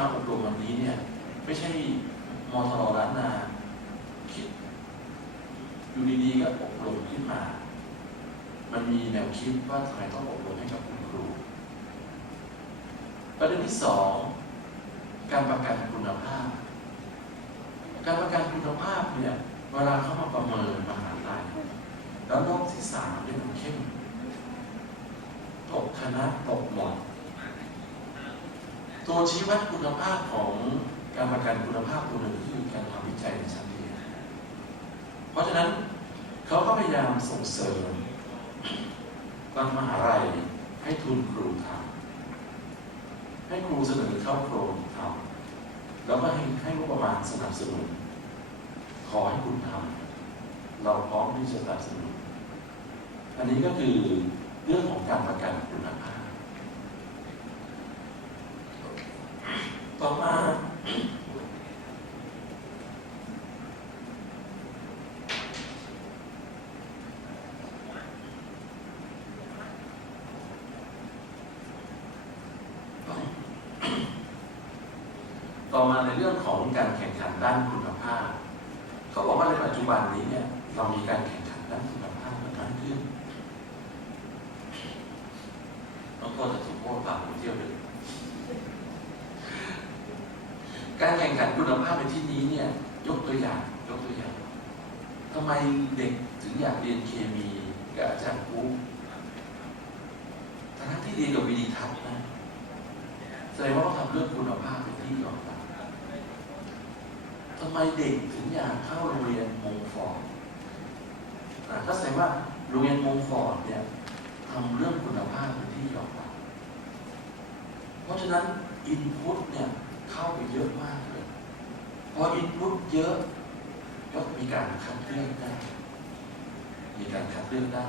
มารอบรมวันนี้เนี่ย ไม่ใช่มอทรล้านนาคิด อยู่ดีๆก็อบรมขึ้นมา มันมีแนวคิดว่าทำไมต้องอบรมให้กับคุณครูประเด็นที่สองการประกันคุณภาพ การประกันคุณภาพเนี่ยเวลาเขามาประเมินมหาลัยแล้วรอบที่สามเนี่ยมันเข้มตกคณะตกหมด ตัวชี้วัดคุณภาพของการประกันคุณภาพตัวหนึ่งคือการทำวิจัยในชั้นเรียนเพราะฉะนั้นเขาก็พยายามส่งเสริมบางมหาลัยให้ทุนครูทำให้ครูเสนอเข้าโครงทำแล้วก็ให้ให้งบประมาณสนับสนุน ขอให้คุณทำเราพร้อมที่จะสนับสนุน อันนี้ก็คือเรื่องของการประกันคุณภาพ ต่อมา ต่อมาในเรื่องของการแข่งขันด้านคุณภาพเขาบอกว่าในปัจจุบันนี้เนี่ยเรามีการแข่งขันด้านคุณภาพมากขึ้นน้องโทษจะถูกโทษปากผมเที่ยวเลยการแข่งขันคุณภาพในที่นี้เนี่ยยกตัวอย่างยกตัวอย่างทำไมเด็กถึงอยากเรียนเคมีกับอาจารย์ปุ๊ทั้งที่เรียนกับวิดีทัศน์นะแสดงว่าเขาทำเรื่องคุณภาพเป็นที่ยอมรับ ทำไมเด็กถึงอยากเข้าโรงเรียนมงฟอร์ดอะก็แสดงว่าโรงเรียนมงฟอร์ดเนี่ยทำเรื่องคุณภาพเป็นที่ยอมรับเพราะฉะนั้นอินพุตเนี่ยเข้าไปเยอะมากเลย พออินพุตเยอะก็มีการคัดเลือกได้ มีการคัดเลือกได้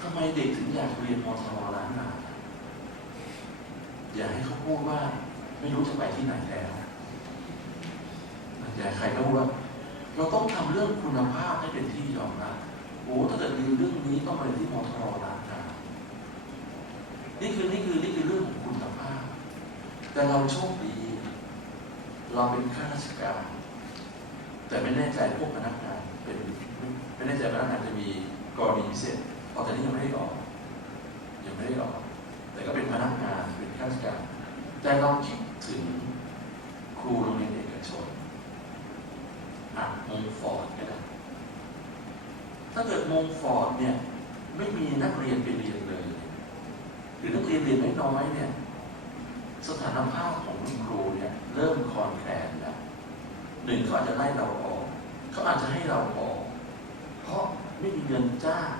ทำไมเด็กถึงอยากเรียนมอทรล้านนาอย่าให้เขาพูดว่า ไม่รู้จะไปที่ไหนแล้ว อย่าใครก็พูดว่าเราต้องทำเรื่องคุณภาพให้เป็นที่ยอมรับโอ้ถ้าเกิดเรีเรื่องนี้ต้องมาเรียนที่มทรล้านนานี่คือนี่คือนี่คือเรื่องของคุณภาพ แต่เราโชคดี เราเป็นข้าราชการ แต่ไม่แน่ใจพวกพนักงานเป็นไม่ไม่แน่ใจพนักงานจะมีกรณีพิเศษเพราะตอนนี้ยังไม่ได้ออกยังไม่ได้ออก แต่ก็เป็นพนักงานเป็นข้าราชการ แต่เราคิดถึงครูโรงเรียนเอกชน อะมงฟอร์ดก็ได้ถ้าเกิดมงฟอร์ดเนี่ย ไม่มีนักเรียนไปเรียนเลย หรือนักเรียนเรียนน้อยๆเนี่ย สถานภาพของคุณครูเนี่ย เริ่มคลอนแคลนแล้วหนึ่งเขาอาจจะไล่เราออกเขาอาจจะให้เราออก เพราะไม่มีเงินจ้าง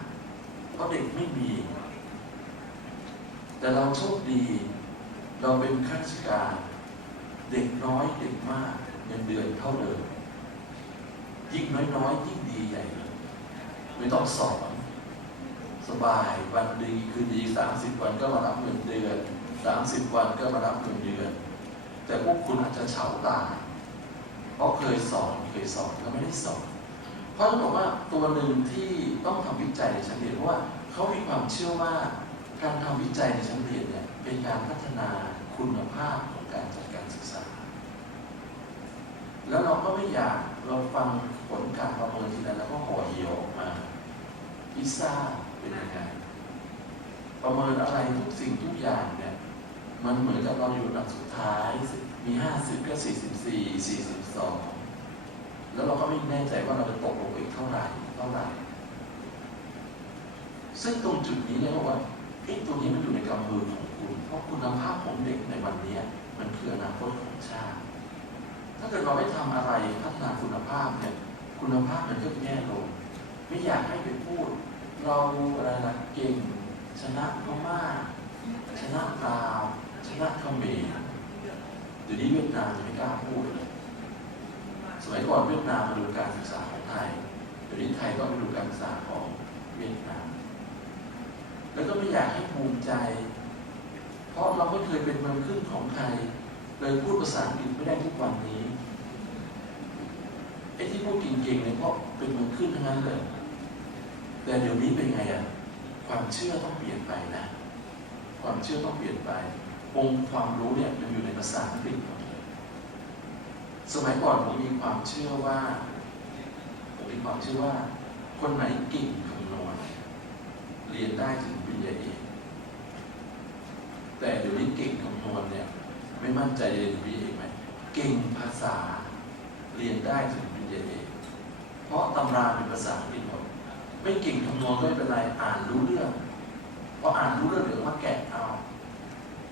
เพราะเด็กไม่มี แต่เราโชคดี เราเป็นข้าราชการ เด็กน้อยเด็กมากเงินเดือนเท่าเดิม ยิ่งน้อยๆยิ่งดีใหญ่เลยไม่ต้องสอนสบายวันดีคืนดีสามสิบวันก็มารับเงินเดือนสามสิบวันก็มารับเงินเดือน แต่พวกคุณอาจจะเฉาตายเพราะเคยสอนเคยสอนก็ไม่ได้สอน เพราะต้องบอกว่าตัวหนึ่งที่ต้องทำวิจัยในชั้นเรียนเพราะว่าเขามีความเชื่อว่าการทำวิจัยในชั้นเรียนเนี่ยเป็นการพัฒนาคุณภาพของการจัดการศึกษา แล้วเราก็ไม่อยาก เราฟังผลการประเมินทีนั้นแล้วก็ห่อเหี่ยวออกมาพิซซ่าเป็นยังไงประเมินอะไรทุกสิ่งทุกอย่างเนี่ยมันเหมือนกับเราอยู่หลักสุดท้าย มีห้าสิบก็สี่สิบสี่สี่สิบสองแล้วเราก็ไม่แน่ใจว่าเราจะตกลงไปอีกเท่าไหร่เท่าไหร่ ซึ่งตรงจุดนี้เนี่ยบอกว่าไอ้ตัวนี้มันอยู่ในกำมือของคุณ เพราะคุณภาพของเด็กในวันนี้มันคืออนาคตของชาติาเกิดเราไม่ทำอะไรพัฒนาคุณภาพเนี่ย คุณภาพมันก็จะแย่ลง ไม่อยากให้ไปพูด เราอะไรนะเก่ง ชนะพม่าชนะลาวชนะเขมรเดี๋ยวนี้เวียดนามจะไม่กล้าพูดเลยสมัยก่อนเวียดนามมาดูการศึกษาของไทยเดี๋ยวนี้ไทยก็มาดูการศึกษาของเวียดนาม แล้วก็ไม่อยากให้ภูมิใจ เพราะเราไม่เคยเป็นเมืองขึ้นของไทย เลยพูดภาษาอังกฤษไม่ได้ทุกวันนี้ไอ้ที่พูดเก่งๆเนี่ยเพราะเป็นเมืองขึ้นทั้งนั้นเลยแต่เดี๋ยวนี้เป็นไงอะความเชื่อต้องเปลี่ยนไปนะ ความเชื่อต้องเปลี่ยนไปองค์ความรู้เนี่ยมันอยู่ในภาษาอังกฤษหมดเลยสมัยก่อนผมมีความเชื่อว่าผมมีความเชื่อว่า คนไหนเก่งคำนวณเรียนได้ถึงปริญญาเอกแต่เดี๋ยวนี้เก่งคำนวณเนี่ย ไม่มั่นใจเรียนปริญญาเอกไหมเก่งภาษาเรียนได้ถึงปริญญาเอกเพราะตำราเป็นภาษาอังกฤษหมดไม่เก่งคำนวณก็ไม่เป็นไรอ่านรู้เรื่องพออ่านรู้เรื่องเดี๋ยวมาแกะเอา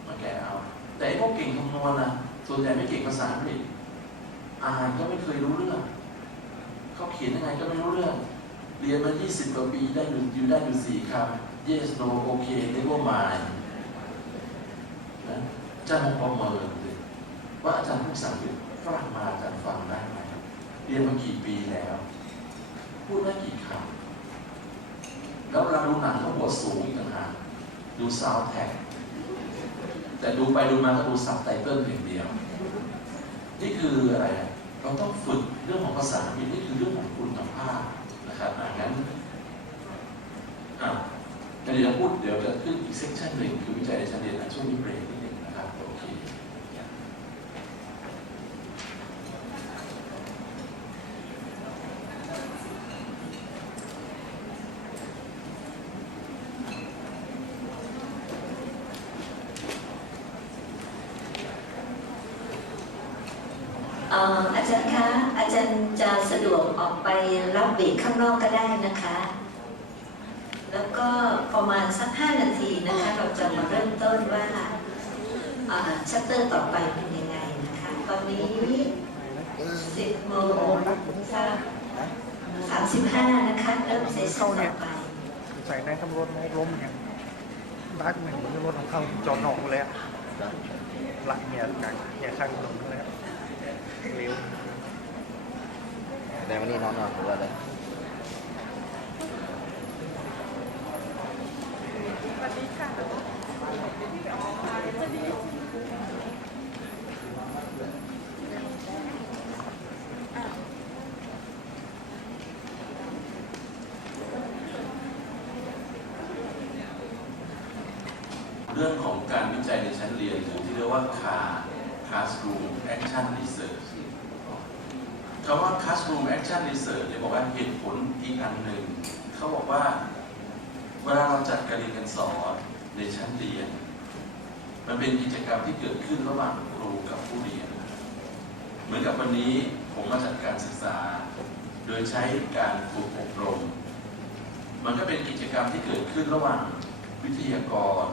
มาแกะเอา แต่ไอ้พวกเก่งคำนวณนะส่วนใหญ่ไม่เก่งภาษาอังกฤษอ่านก็ไม่เคยรู้เรื่องเขาเขียนยังไงก็ไม่รู้เรื่อง เรียนมา 20 กว่าปีได้อยู่อยู่ได้อยู่สี่คำ yes no okay never mind นะ อาจารย์ลองประเมินดูว่าอาจารย์พูดภาษาอังกฤษฝรั่งมาอาจารย์ฟังได้ไหมเรียนมากี่ปีแล้ว พูดได้กี่คำแล้วเวลาดูหนังก็หัวสูงอีกต่างหากดูซาวแท็กแต่ดูไปดูมาก็ดูซับไตเติลเพียงเดียว นี่คืออะไร เราต้องฝึกเรื่องของภาษาอังกฤษนี่คือเรื่องของคุณภาพนะครับอะงั้นอะเดี๋ยวจะพูดเดี๋ยวจะขึ้นอีกเซกชันหนึ่งคือวิจัยในชั้นเรียนช่วงนี้เบรกนิดหนึ่งนะครับโอเค เอ่ออา จารย์คะ อาจารย์จะสะดวกออกไปรับเบรกข้างนอกก็ได้นะคะ แล้วก็ประมาณสักห้านาทีนะคะ เราจะมาเริ่มต้นว่าชัตเตอร์ต่อไปเป็นยังไงนะคะ ตอนนี้สิบโมงสามสิบห้านะคะ เริ่มเซสชั่นต่อไปใส่ในตำรวจในล้มอย่างรักเหมือนตำรวจของเขาจอดนอกเลยอะรักเมียกันเมียข้างถนนเลยอะเร็วแต่วันนี้นอนนอนตัวเลยเรื่องของการวิจัยในชั้นเรียนหรือที่เรียกว่า CAR Classroom Action Research คำว่า Classroom Action Research เนี่ยบอกว่าเหตุผลอีกอันหนึ่ง เขาบอกว่า เวลาเราจัดการเรียนการสอนในชั้นเรียน มันเป็นกิจกรรมที่เกิดขึ้นระหว่างครูกับผู้เรียน เหมือนกับวันนี้ผมมาจัดการศึกษา โดยใช้การฝึกอบรม มันก็เป็นกิจกรรมที่เกิดขึ้นระหว่างวิทยากร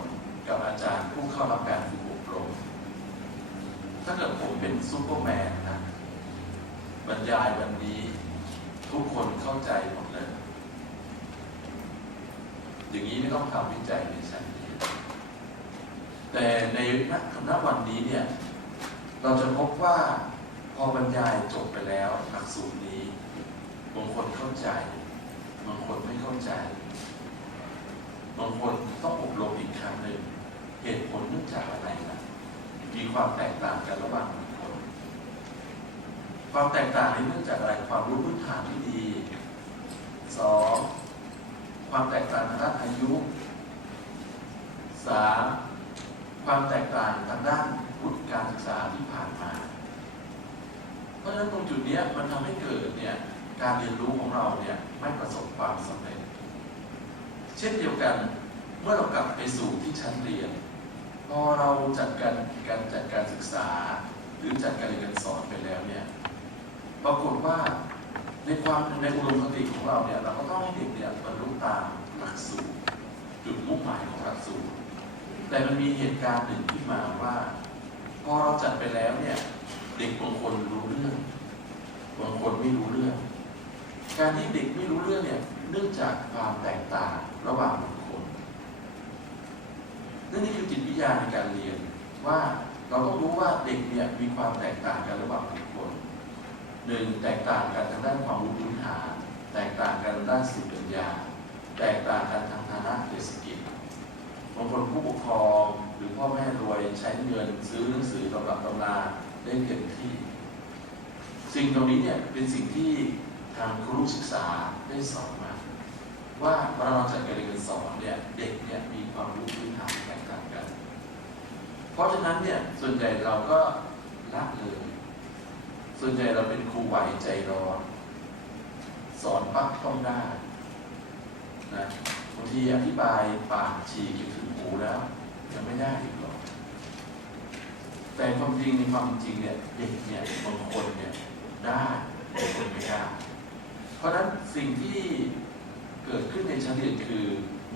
กับอาจารย์ผู้เข้ารับการฝึก ถ้าเกิดผมเป็นซูเปอร์แมนนะบรรยายวันนี้ทุกคนเข้าใจหมดเลยอย่างนี้ไม่ต้องทำวิจัยในชั้นเรียนแต่ในณณวันนี้เนี่ยเราจะพบว่าพอบรรยายจบไปแล้วหลักสูตรนี้บางคนเข้าใจ บางคนไม่เข้าใจ บางคนต้องอบรมอีกครั้งหนึ่งเหตุผลเนื่องจากอะไรนะ มีความแตกต่างกันระหว่างบุคคลความแตกต่างนี้เนื่องจากอะไรความรู้พื้นฐานที่ดีสองความแตกต่างทางด้านอายุสามความแตกต่างทางด้านวุฒิการศึกษาที่ผ่านมา เพราะฉะนั้นตรงจุดนี้มันทำให้เกิดเนี่ยการเรียนรู้ของเราเนี่ยไม่ประสบความสำเร็จ เช่นเดียวกันเมื่อเรากลับไปสู่ที่ชั้นเรียน พอเราจัดการการจัดการศึกษา หรือจัดการเรียนการสอนไปแล้วเนี่ยปรากฏว่าในความในอุดมคติของเราเนี่ยเราก็ต้องให้เด็กเนี่ยบรรลุตามหลักสูตรจุดมุ่งหมายของหลักสูตรแต่มันมีเหตุการณ์หนึ่งที่มาว่า พอเราจัดไปแล้วเนี่ยเด็กบางคนรู้เรื่องบางคนไม่รู้เรื่อง การที่เด็กไม่รู้เรื่องเนี่ยเนื่องจากความแตกต่างระหว่างบุคคลนั่นนี่คือจิต ยาในการเรียน ว่าเราต้องรู้ว่าเด็กเนี่ยมีความแตกต่างกันระหว่างบุคคลหนึ่งแตกต่างกันทางด้านความรู้พื้นฐานแตกต่างกันด้านสติปัญญา แตกต่างกันทางฐานะเศรษฐกิจบางคนผู้ปกครองหรือพ่อแม่รวยใช้เงินซื้อหนังสือตำรับตำราได้เต็มที่ สิ่งตรงนี้เนี่ยเป็นสิ่งที่ทางครูศึกษาได้สอนมาว่าเวลาเราจัดการเรียนสอนเนี่ยเด็กเนี่ยมีความรู้พื้นฐานแตกต่างกัน ราะฉะนั้นเนี่ยส่วนใหญ่เราก็ละเลย ส่วนใหญ่เราเป็นครูไหวใจร้อนสอนปั๊บต้องได้นะบางทีอธิบายปากฉีกถึงหูแล้วยังไม่ได้อีกหรอกแต่ความจริงในความจริงเนี่ยเด็กเนี่ยบางคนเนี่ยได้บางคนไม่ได้เพราะฉะนั้นสิ่งที่เกิดขึ้นในชั้นเรียนคือ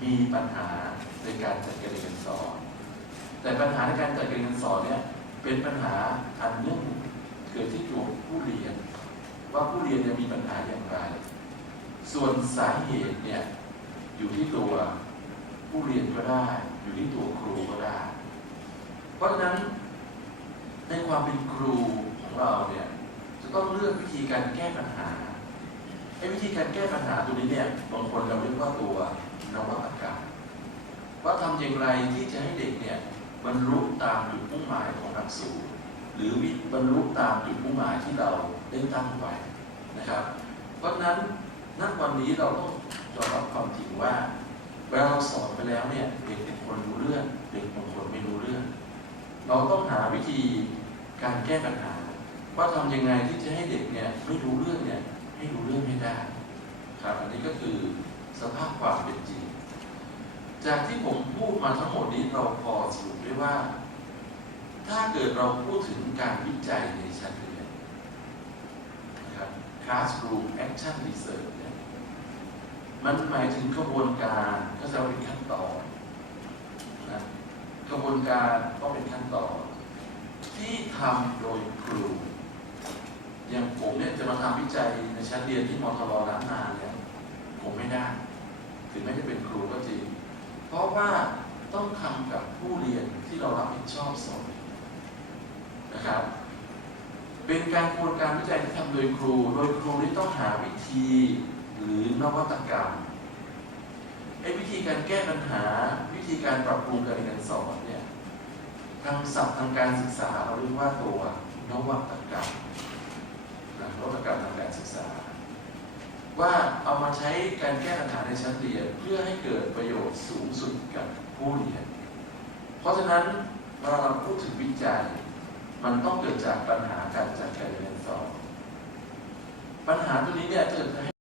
มีปัญหาในการจัดการเรียนการสอน แต่ปัญหาในการจัดการเรียนการสอนเนี่ยเป็นปัญหาอันเนื่องเกิดที่ตัวผู้เรียน ว่าผู้เรียนจะมีปัญหาอย่างไร ส่วนสาเหตุเนี่ยอยู่ที่ตัวผู้เรียนก็ได้ อยู่ที่ตัวครูก็ได้ เพราะฉะนั้นในความเป็นครูของเราเนี่ยจะต้องเลือกวิธีการแก้ปัญหาไอ้วิธีการแก้ปัญหาตัวนี้เนี่ยบางคนเราเรียกว่าตัวนวัตกรรมว่าทำอย่างไรที่จะให้เด็กเนี่ย บรรลุตามจุดมุ่งหมายของหลักสูตรหรือวิบรรลุตามจุดมุ่งหมายที่เราได้ตั้งไว้นะครับ เพราะนั้นนักวันนี้เราต้องยอมรับความจริงว่าเวลาเราสอนไปแล้วเนี่ยเด็กบางคนรู้เรื่องเด็กบางคนไม่รู้เรื่อง เราต้องหาวิธีการแก้ปัญหา ว่าทำยังไงที่จะให้เด็กเนี่ยไม่รู้เรื่องเนี่ยให้รู้เรื่องให้ได้ครับอันนี้ก็คือสภาพความเป็นจริง จากที่ผมพูดมาทั้งหมดนี้เราพอสรุปได้ว่า ถ้าเกิดเราพูดถึงการวิจัยในชั้นเรียนนะครับ classroom action research เนี่ยมันหมายถึงกระบวนการก็จะเป็นขั้นตอนนะกระบวนการก็เป็นขั้นตอน ที่ทำโดยครู อย่างผมเนี่ยจะมาทำวิจัยในชั้นเรียนที่มทรล้านนาเนี่ยผมไม่ได้ ถึงแม้จะเป็นครูก็จริง เพราะว่าต้องทำกับผู้เรียนที่เรารับผิดชอบสอนนะครับ เป็นการกระบวนการวิจัยที่ทำโดยครู โดยครูที่ต้องหาวิธีหรือนวัตกรรมไอ้วิธีการแก้ปัญหาวิธีการปรับปรุงการเรียนการสอนเนี่ยทางศัพท์ทางการศึกษาเราเรียกว่าตัวนวัตกรรมนะนวัตกรรมทางการศึกษา ว่าเอามาใช้การแก้ปัญหาในชั้นเรียนเพื่อให้เกิดประโยชน์สูงสุดกับผู้เรียน เพราะฉะนั้นเวลาเราพูดถึงวิจัย มันต้องเกิดจากปัญหาการจัดการเรียนสอนปัญหาตัวนี้เนี่ยจะให้